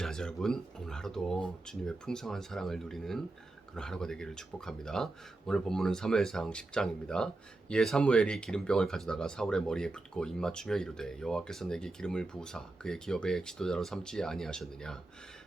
안녕하세요 여러분. 오늘 하루도 주님의 풍성한 사랑을 누리는 그런 하루가 되기를 축복합니다. 오늘 본문은 사무엘상 10장입니다. 이에 사무엘이 기름병을 가져다가 사울의 머리에 붓고 입맞추며 이르되 여호와께서 내게 기름을 부으사 그의 기업의 지도자로 삼지 아니하셨느냐.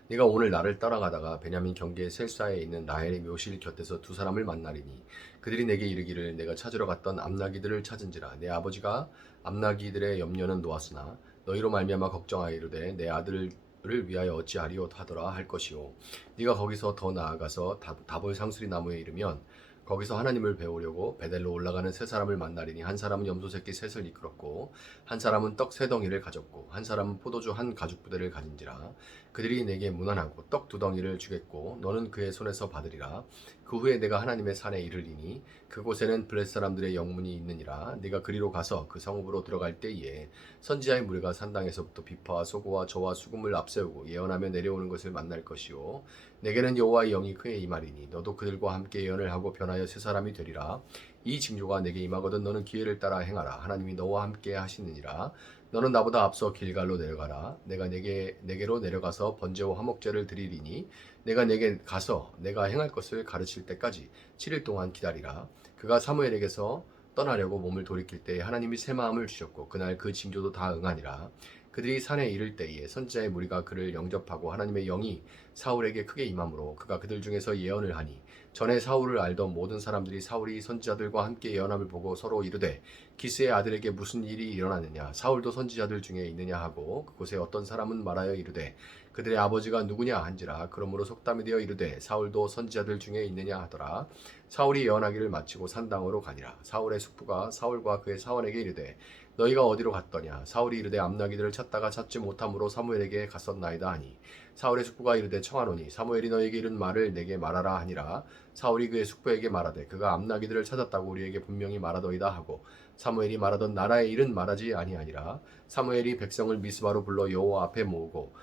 네가 오늘 나를 따라가다가 베냐민 경계 셀사에 있는 라헬의 묘실 곁에서 두 사람을 만나리니 그들이 내게 이르기를 내가 찾으러 갔던 암나기들을 찾은지라. 내 아버지가 암나기들의 염려는 놓았으나 너희로 말미암아 걱정하여 이르되 내 아들을 위하여 어찌하리오 하더라 할 것이요. 네가 거기서 더 나아가서 다볼 상수리 나무에 이르면 거기서 하나님을 배우려고 베델로 올라가는 세 사람을 만나리니 한 사람은 염소 새끼 셋을 이끌었고 한 사람은 떡 세 덩이를 가졌고 한 사람은 포도주 한 가죽 부대를 가진지라. 그들이 내게 문안하고 떡 두 덩이를 주겠고 너는 그의 손에서 받으리라. 그 후에 내가 하나님의 산에 이르리니 그곳에는 블레 사람들의 영문이 있느니라. 네가 그리로 가서 그 성읍으로 들어갈 때에 선지자의 무리가 산당에서부터 비파와 소고와 저와 수금을 앞세우고 예언하며 내려오는 것을 만날 것이요 내게는 여호와의 영이 그의 임하리니 너도 그들과 함께 예언을 하고 변하여 새 사람이 되리라. 이 징조가 내게 임하거든 너는 기회를 따라 행하라. 하나님이 너와 함께 하시느니라. 너는 나보다 앞서 길갈로 내려가라. 내가 내게로 내려가서 번제와 화목제를 드리리니 내가 내게 가서 내가 행할 것을 가르칠 때까지 7일 동안 기다리라. 그가 사무엘에게서 떠나려고 몸을 돌이킬 때에 하나님이 새 마음을 주셨고 그날 그 징조도 다 응하니라. 그들이 산에 이를 때에 선지자의 무리가 그를 영접하고 하나님의 영이 사울에게 크게 임함으로 그가 그들 중에서 예언을 하니 전에 사울을 알던 모든 사람들이 사울이 선지자들과 함께 예언함을 보고 서로 이르되 기스의 아들에게 무슨 일이 일어나느냐. 사울도 선지자들 중에 있느냐 하고 그곳에 어떤 사람은 말하여 이르되 그들의 아버지가 누구냐 한지라. 그러므로 속담이 되어 이르되 사울도 선지자들 중에 있느냐 하더라. 사울이 예언하기를 마치고 산당으로 가니라. 사울의 숙부가 사울과 그의 사원에게 이르되 너희가 어디로 갔더냐. 사울이 이르되 암나기들을 찾다가 찾지 못함으로 사무엘에게 갔었나이다 하니 사울의 숙부가 이르되 청하노니 사무엘이 너에게 이른 말을 내게 말하라 하니라. 사울이 그의 숙부에게 말하되 그가 암나기들을 찾았다고 우리에게 분명히 말하더이다 하고 사무엘이 말하던 나라의 일은 말하지 아니하니라. 사무엘이 백성을 미스바로 불러 여호와 앞에 모으고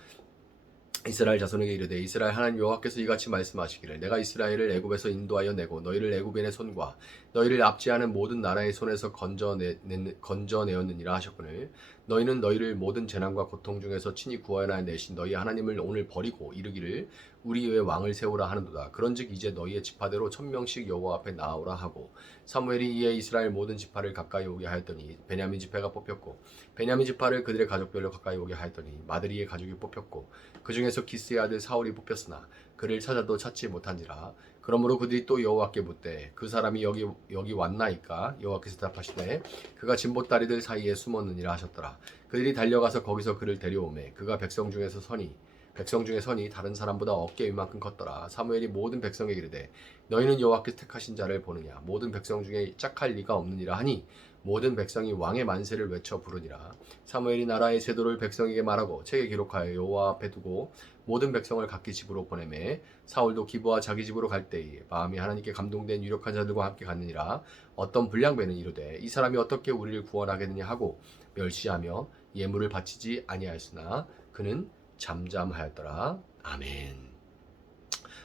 이스라엘 자손에게 이르되 이스라엘 하나님 여호와께서 이같이 말씀하시기를 내가 이스라엘을 애굽에서 인도하여 내고 너희를 애굽인의 손과 너희를 압제하는 모든 나라의 손에서 건져내었느니라 하셨거늘 너희는 너희를 모든 재난과 고통 중에서 친히 구하여 내신 너희 하나님을 오늘 버리고 이르기를 우리 위에 왕을 세우라 하는도다. 그런즉 이제 너희의 지파대로 1000명씩 여호와 앞에 나오라 하고 사무엘이 이에 이스라엘 모든 지파를 가까이 오게 하였더니 베냐민 지파가 뽑혔고 베냐민 지파를 그들의 가족별로 가까이 오게 하였더니 마드리의 가족이 뽑혔고 그 중에서 기스의 아들 사울이 뽑혔으나 그를 찾아도 찾지 못한지라. 그러므로 그들이 또 여호와께 묻되 그 사람이 여기 왔나이까. 여호와께서 답하시되 그가 진봇다리들 사이에 숨었느니라 하셨더라. 그들이 달려가서 거기서 그를 데려오매 그가 백성 중에 선이 다른 사람보다 어깨 위만큼 컸더라. 사무엘이 모든 백성에게 이르되 너희는 여호와께서 택하신 자를 보느냐. 모든 백성 중에 짝할 리가 없느니라 하니 모든 백성이 왕의 만세를 외쳐 부르니라. 사무엘이 나라의 제도를 백성에게 말하고 책에 기록하여 여호와 앞에 두고 모든 백성을 각기 집으로 보내매 사울도 기브와 자기 집으로 갈 때에 마음이 하나님께 감동된 유력한 자들과 함께 갔느니라. 어떤 불량배는 이르되 이 사람이 어떻게 우리를 구원하겠느냐 하고 멸시하며 예물을 바치지 아니하였으나 그는 잠잠하였더라. 아멘.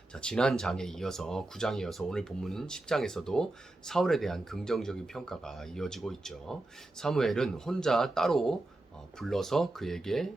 자, 지난 장에 이어서 9장에 이어서 오늘 본문은 10장에서도 사울에 대한 긍정적인 평가가 이어지고 있죠. 사무엘은 혼자 따로 불러서 그에게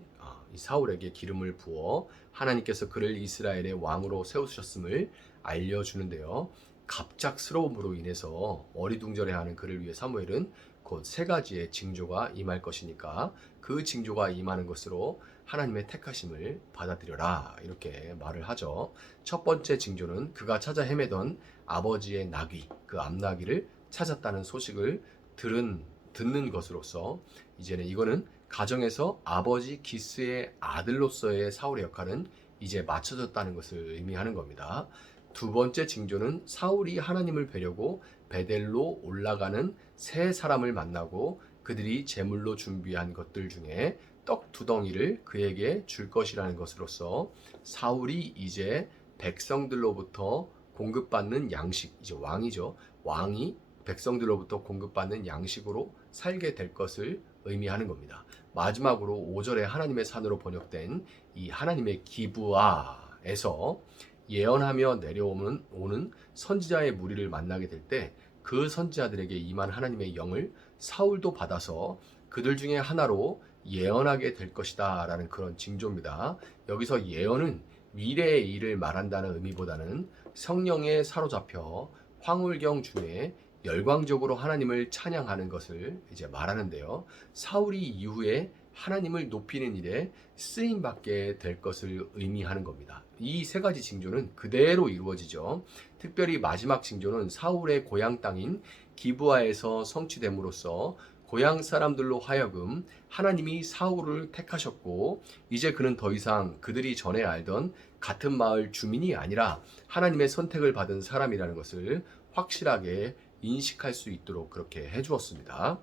이 사울에게 기름을 부어 하나님께서 그를 이스라엘의 왕으로 세우셨음을 알려주는데요. 갑작스러움으로 인해서 어리둥절해하는 그를 위해 사무엘은 곧 세 가지의 징조가 임할 것이니까 그 징조가 임하는 것으로 하나님의 택하심을 받아들여라 이렇게 말을 하죠. 첫 번째 징조는 그가 찾아 헤매던 아버지의 나귀, 그 암나귀를 찾았다는 소식을 듣는 것으로서 이제는 이거는 가정에서 아버지 기스의 아들로서의 사울의 역할은 이제 맞춰졌다는 것을 의미하는 겁니다. 두 번째 징조는 사울이 하나님을 뵈려고 베델로 올라가는 세 사람을 만나고 그들이 제물로 준비한 것들 중에 떡 두 덩이를 그에게 줄 것이라는 것으로서 사울이 이제 백성들로부터 공급받는 양식, 이제 왕이죠. 왕이 백성들로부터 공급받는 양식으로 살게 될 것을 의미하는 겁니다. 마지막으로 5절에 하나님의 산으로 번역된 이 하나님의 기브아에서 예언하며 내려오는 선지자의 무리를 만나게 될 때 그 선지자들에게 임한 하나님의 영을 사울도 받아서 그들 중에 하나로 예언하게 될 것이다 라는 그런 징조입니다. 여기서 예언은 미래의 일을 말한다는 의미보다는 성령에 사로잡혀 황홀경 중에 열광적으로 하나님을 찬양하는 것을 이제 말하는데요. 사울이 이후에 하나님을 높이는 일에 쓰임 받게 될 것을 의미하는 겁니다. 이 세 가지 징조는 그대로 이루어지죠. 특별히 마지막 징조는 사울의 고향 땅인 기브아에서 성취됨으로써 고향 사람들로 하여금 하나님이 사울을 택하셨고 이제 그는 더 이상 그들이 전에 알던 같은 마을 주민이 아니라 하나님의 선택을 받은 사람이라는 것을 확실하게 인식할 수 있도록 그렇게 해주었습니다.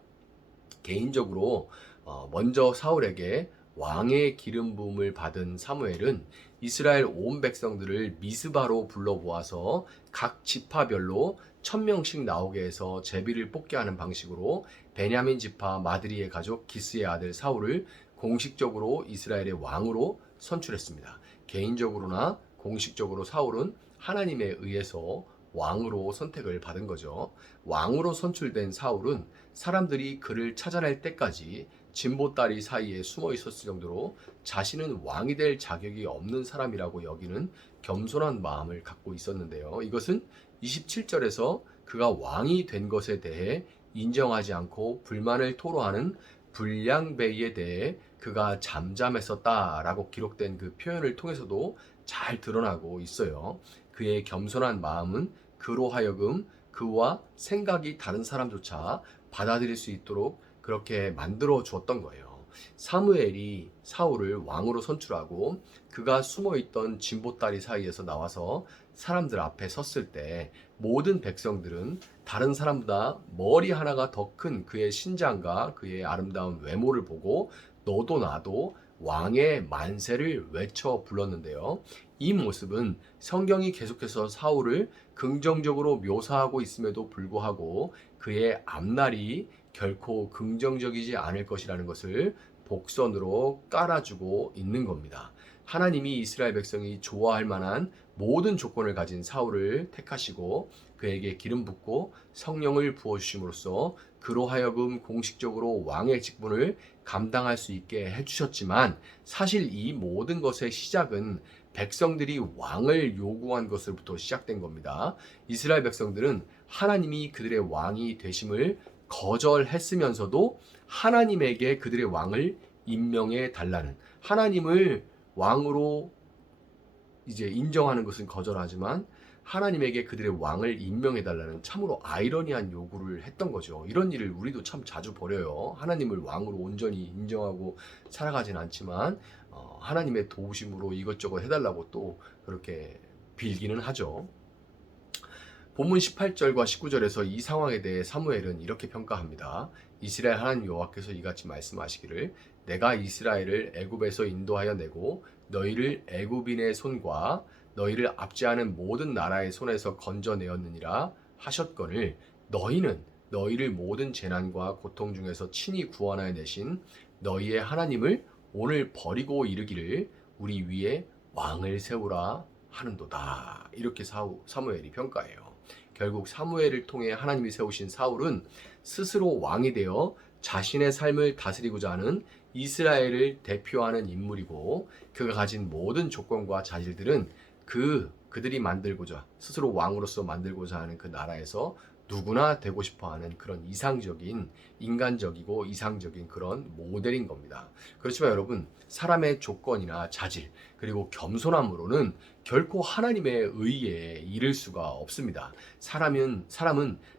개인적으로 먼저 사울에게 왕의 기름 부음을 받은 사무엘은 이스라엘 온 백성들을 미스바로 불러 모아서 각 지파별로 1000명씩 나오게 해서 제비를 뽑게 하는 방식으로 베냐민 지파 마드리의 가족 기스의 아들 사울을 공식적으로 이스라엘의 왕으로 선출했습니다. 개인적으로나 공식적으로 사울은 하나님에 의해서 왕으로 선택을 받은 거죠. 왕으로 선출된 사울은 사람들이 그를 찾아낼 때까지 진보다리 사이에 숨어 있었을 정도로 자신은 왕이 될 자격이 없는 사람이라고 여기는 겸손한 마음을 갖고 있었는데요. 이것은 27절에서 그가 왕이 된 것에 대해 인정하지 않고 불만을 토로하는 불량배에 대해 그가 잠잠했었다라고 기록된 그 표현을 통해서도 잘 드러나고 있어요. 그의 겸손한 마음은 그로 하여금 그와 생각이 다른 사람조차 받아들일 수 있도록 그렇게 만들어 주었던 거예요. 사무엘이 사울을 왕으로 선출하고 그가 숨어있던 진보다리 사이에서 나와서 사람들 앞에 섰을 때 모든 백성들은 다른 사람보다 머리 하나가 더 큰 그의 신장과 그의 아름다운 외모를 보고 너도 나도 왕의 만세를 외쳐 불렀는데요. 이 모습은 성경이 계속해서 사울을 긍정적으로 묘사하고 있음에도 불구하고 그의 앞날이 결코 긍정적이지 않을 것이라는 것을 복선으로 깔아주고 있는 겁니다. 하나님이 이스라엘 백성이 좋아할 만한 모든 조건을 가진 사울을 택하시고 그에게 기름 붓고 성령을 부어주심으로써 그로 하여금 공식적으로 왕의 직분을 감당할 수 있게 해주셨지만 사실 이 모든 것의 시작은 백성들이 왕을 요구한 것으로부터 시작된 겁니다. 이스라엘 백성들은 하나님이 그들의 왕이 되심을 거절했으면서도 하나님에게 그들의 왕을 임명해 달라는, 하나님을 왕으로 이제 인정하는 것은 거절하지만 하나님에게 그들의 왕을 임명해 달라는 참으로 아이러니한 요구를 했던 거죠. 이런 일을 우리도 참 자주 벌여요. 하나님을 왕으로 온전히 인정하고 살아가진 않지만 하나님의 도우심으로 이것저것 해달라고 또 그렇게 빌기는 하죠. 본문 18절과 19절에서 이 상황에 대해 사무엘은 이렇게 평가합니다. 이스라엘 하나님 여호와께서 이같이 말씀하시기를 내가 이스라엘을 애굽에서 인도하여 내고 너희를 애굽인의 손과 너희를 압제하는 모든 나라의 손에서 건져내었느니라 하셨거늘 너희는 너희를 모든 재난과 고통 중에서 친히 구원하여 내신 너희의 하나님을 오늘 버리고 이르기를 우리 위에 왕을 세우라 하는도다. 이렇게 사무엘이 평가해요. 결국 사무엘을 통해 하나님이 세우신 사울은 스스로 왕이 되어 자신의 삶을 다스리고자 하는 이스라엘을 대표하는 인물이고 그가 가진 모든 조건과 자질들은 그들이 만들고자 스스로 왕으로서 만들고자 하는 그 나라에서 누구나 되고 싶어하는 그런 이상적인 인간적이고 이상적인 그런 모델인 겁니다. 그렇지만 여러분 사람의 조건이나 자질 그리고 겸손함으로는 결코 하나님의 의에 이를 수가 없습니다. 사람은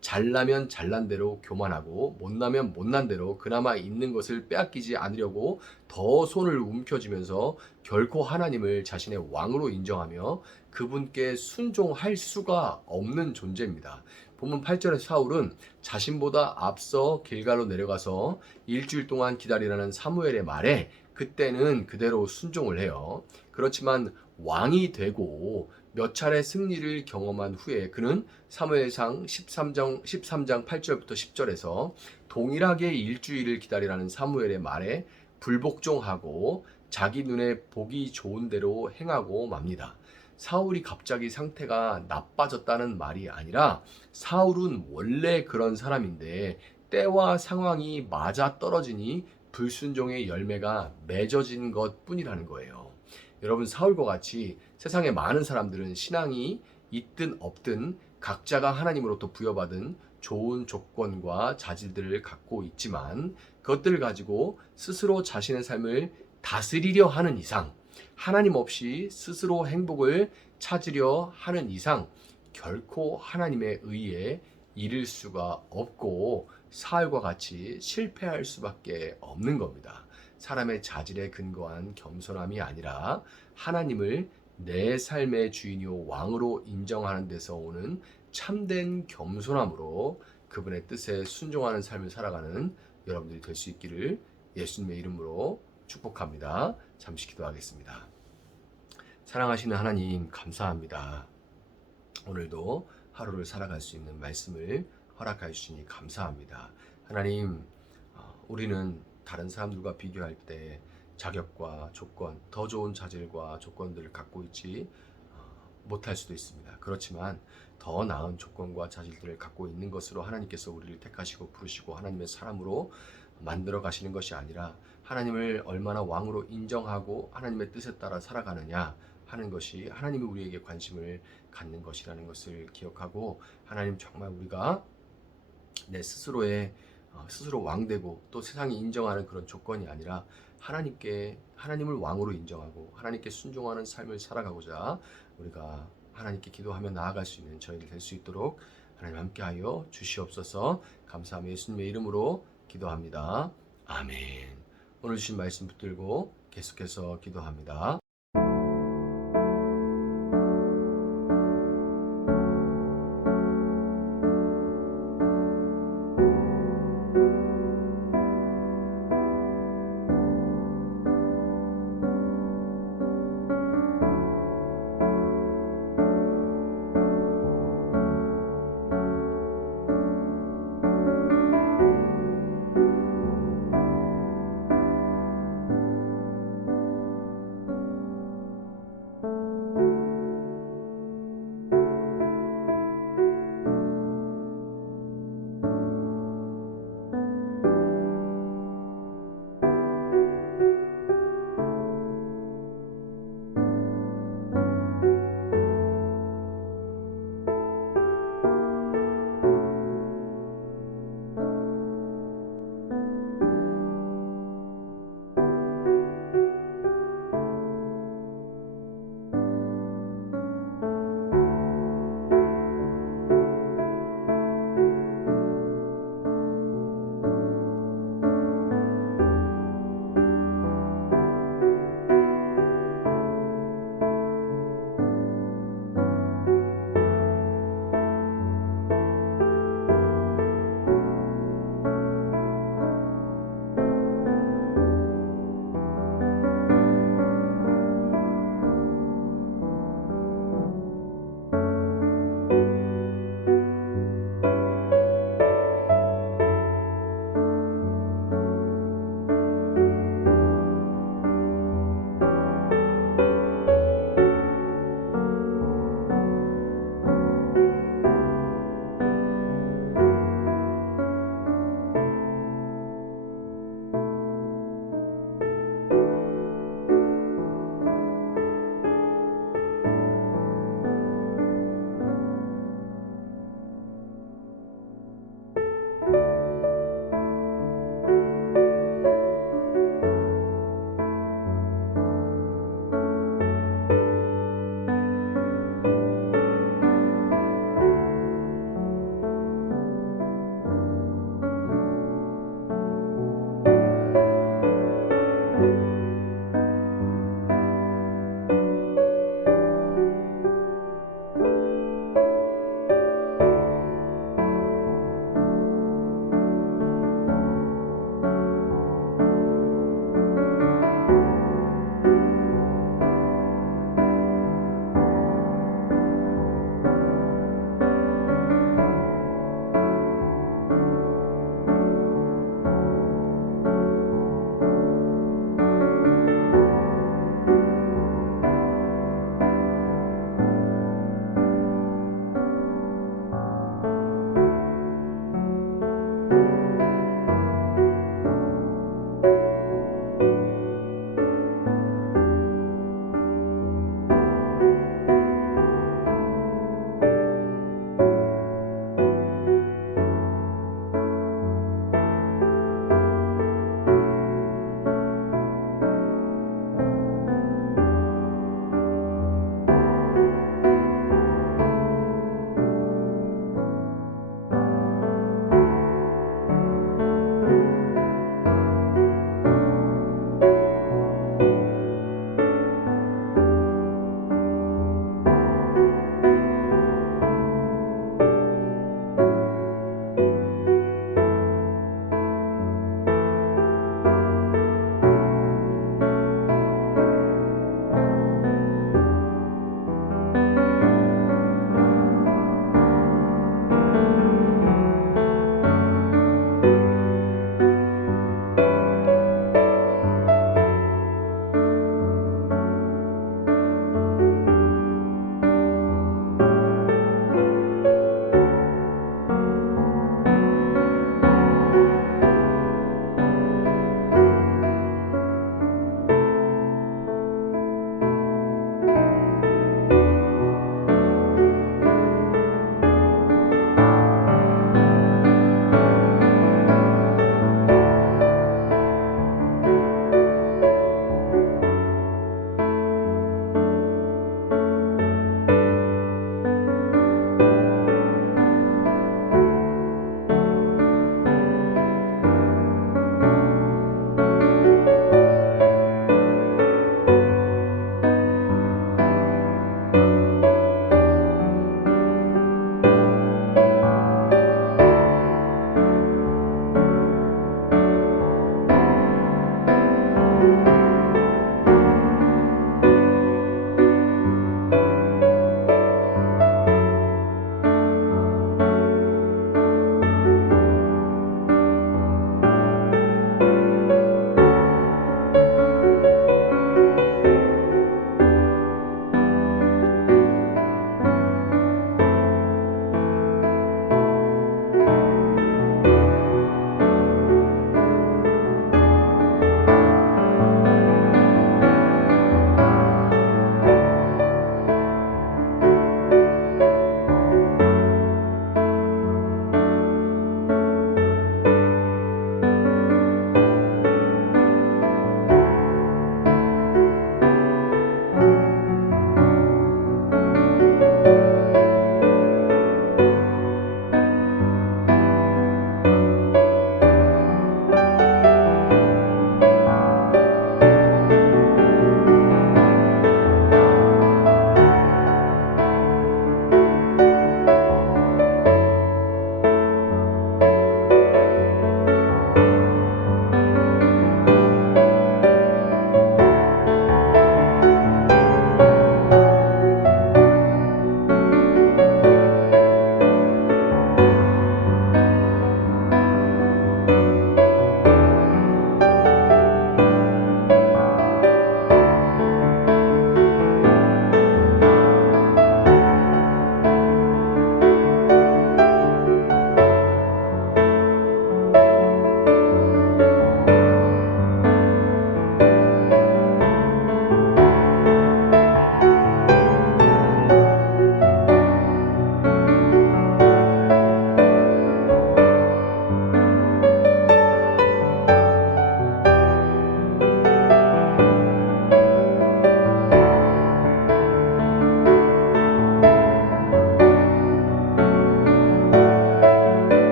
잘나면 잘난 대로 교만하고 못나면 못난 대로 그나마 있는 것을 빼앗기지 않으려고 더 손을 움켜쥐면서 결코 하나님을 자신의 왕으로 인정하며 그분께 순종할 수가 없는 존재입니다. 본문 8절의 사울은 자신보다 앞서 길갈로 내려가서 일주일 동안 기다리라는 사무엘의 말에 그때는 그대로 순종을 해요. 그렇지만 왕이 되고 몇 차례 승리를 경험한 후에 그는 사무엘상 13장 8절부터 10절에서 동일하게 일주일을 기다리라는 사무엘의 말에 불복종하고 자기 눈에 보기 좋은 대로 행하고 맙니다. 사울이 갑자기 상태가 나빠졌다는 말이 아니라 사울은 원래 그런 사람인데 때와 상황이 맞아 떨어지니 불순종의 열매가 맺어진 것 뿐이라는 거예요. 여러분, 사울과 같이 세상에 많은 사람들은 신앙이 있든 없든 각자가 하나님으로부터 부여받은 좋은 조건과 자질들을 갖고 있지만 그것들을 가지고 스스로 자신의 삶을 다스리려 하는 이상, 하나님 없이 스스로 행복을 찾으려 하는 이상 결코 하나님의 의에 이를 수가 없고 사울과 같이 실패할 수밖에 없는 겁니다. 사람의 자질에 근거한 겸손함이 아니라 하나님을 내 삶의 주인이요 왕으로 인정하는 데서 오는 참된 겸손함으로 그분의 뜻에 순종하는 삶을 살아가는 여러분들이 될 수 있기를 예수님의 이름으로 축복합니다. 잠시 기도하겠습니다. 사랑하시는 하나님, 감사합니다. 오늘도 하루를 살아갈 수 있는 말씀을 허락해 주시니 감사합니다. 하나님, 우리는 다른 사람들과 비교할 때 자격과 조건, 더 좋은 자질과 조건들을 갖고 있지 못할 수도 있습니다. 그렇지만 더 나은 조건과 자질들을 갖고 있는 것으로 하나님께서 우리를 택하시고 부르시고 하나님의 사람으로 만들어 가시는 것이 아니라 하나님을 얼마나 왕으로 인정하고 하나님의 뜻에 따라 살아가느냐 하는 것이 하나님이 우리에게 관심을 갖는 것이라는 것을 기억하고, 하나님, 정말 우리가 내 스스로의 스스로 왕되고 또 세상이 인정하는 그런 조건이 아니라 하나님을 왕으로 인정하고 하나님께 순종하는 삶을 살아가고자 우리가 하나님께 기도하며 나아갈 수 있는 저희들 될 수 있도록 하나님 함께하여 주시옵소서. 감사하며 예수님의 이름으로 기도합니다. 아멘. 오늘 주신 말씀 붙들고 계속해서 기도합니다.